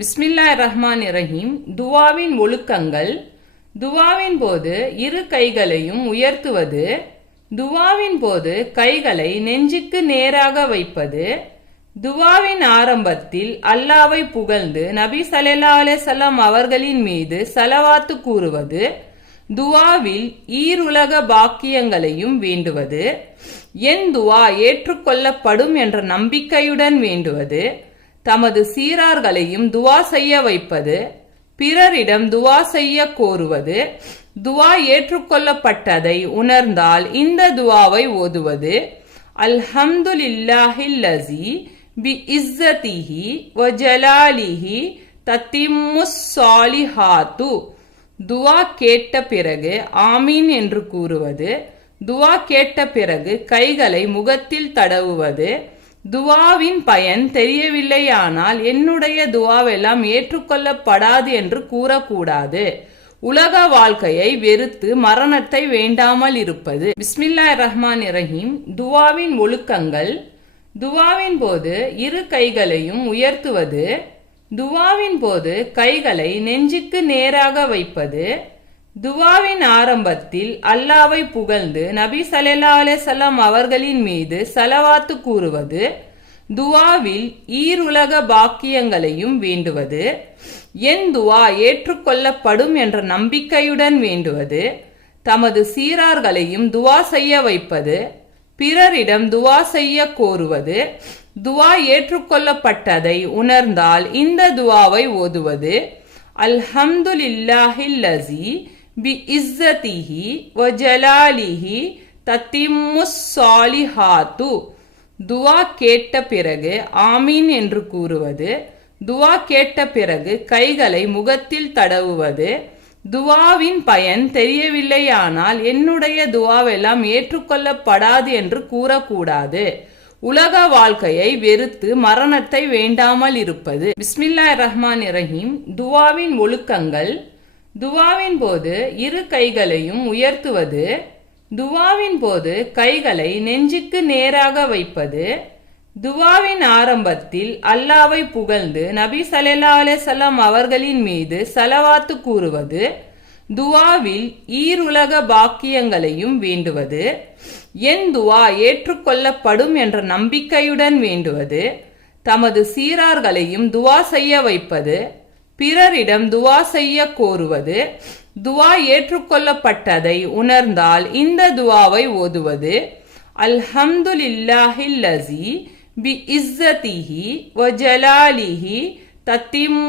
பிஸ்மில்லாஹிர்ரஹ்மானிர்ரஹீம். துவாவின் ஒழுக்கங்கள். துவாவின் போது இரு கைகளையும் உயர்த்துவது, துவாவின் போது கைகளை நெஞ்சுக்கு நேராக வைப்பது, துவாவின் ஆரம்பத்தில் அல்லாவை புகழ்ந்து நபி ஸல்லல்லாஹு அலைஹி வஸல்லம் அவர்களின் மீது ஸலவாத்து கூறுவது, துவாவில் ஈருலக பாக்கியங்களையும் வேண்டுவது, என் துவா ஏற்றுக்கொள்ளப்படும் என்ற நம்பிக்கையுடன் வேண்டுவது, தமது சீரார்களையும் துவா செய்ய வைப்பது, பிறரிடம் துவா செய்ய கோருவது, துவா ஏற்றுக்கொள்ளப்பட்டதை உணர்ந்தால் இந்த துவாவை ஓதுவது, அல்ஹம்துலில்லாஹில்லஸீ பி இஸ்ஸதிஹி வ ஜலாலிஹி தத்திம்முஸ் ஸாலிஹாத்து. துவா கேட்ட பிறகு ஆமீன் என்று கூறுவது, துவா கேட்ட பிறகு கைகளை முகத்தில் தடவுவது, துவாவின் பயன் தெரியவில்லையானால் என்னுடைய துவாவெல்லாம் ஏற்றுக்கொள்ளப்படாது என்று கூறக்கூடாது. உலக வாழ்க்கையை வெறுத்து மரணத்தை வேண்டாமல் இருப்பது. பிஸ்மில்லாஹிர்ரஹ்மானிர்ரஹீம். துவாவின் ஒழுக்கங்கள். துவாவின் போது இரு கைகளையும் உயர்த்துவது, துவாவின் போது கைகளை நெஞ்சுக்கு நேராக வைப்பது, துவாவின் ஆரம்பத்தில் அல்லாவை புகழ்ந்து நபி ஸல்லல்லாஹு அலைஹி வஸல்லம் அவர்களின் மீது ஸலவாத்து கூறுவது, துவாவில் ஈருலக பாக்கியங்களையும் வேண்டுவது, என் துவா ஏற்றுக்கொள்ளப்படும் என்ற நம்பிக்கையுடன் வேண்டுவது, தமது சீரார்களையும் துவா செய்ய வைப்பது, பிறரிடம் துவா செய்ய கோருவது, துவா ஏற்றுக்கொள்ளப்பட்டதை உணர்ந்தால் இந்த துவாவை ஓதுவது, அல்ஹம்துலில்லாஹில்லஸீ பி இஸ்ஸதிஹி வ ஜலாலிஹி தத்திம்முஸ் ஸாலிஹாத்து. துவா கேட்ட பிறகு ஆமீன் என்று கூறுவது, துவா கேட்ட பிறகு கைகளை முகத்தில் தடவுவது, துவாவின் பயன் தெரியவில்லையானால் என்னுடைய துவாவெல்லாம் ஏற்றுக்கொள்ளப்படாது என்று கூறக்கூடாது. உலக வாழ்க்கையை வெறுத்து மரணத்தை வேண்டாமல் இருப்பது. பிஸ்மில்லாஹிர்ரஹ்மானிர்ரஹீம். துவாவின் ஒழுக்கங்கள். துவாவின் போது இரு கைகளையும் உயர்த்துவது, துவாவின் போது கைகளை நெஞ்சுக்கு நேராக வைப்பது, துவாவின் ஆரம்பத்தில் அல்லாவை புகழ்ந்து நபி ஸல்லல்லாஹு அலைஹி வஸல்லம் அவர்களின் மீது ஸலவாத்து கூறுவது, துவாவில் ஈருலக பாக்கியங்களையும் வேண்டுவது, என் துவா ஏற்றுக்கொள்ளப்படும் என்ற நம்பிக்கையுடன் வேண்டுவது, தமது சீரார்களையும் துவா செய்ய வைப்பது, பிறரிடம் துவா செய்ய கோருவது, துவா ஏற்றுக்கொள்ளப்பட்டதை உணர்ந்தால் இந்த துவாவை ஓதுவது, அல்ஹம்துலில்லாஹில்லஸீ பி இஸ்ஸதிஹி வ ஜலாலிஹி தத்திம்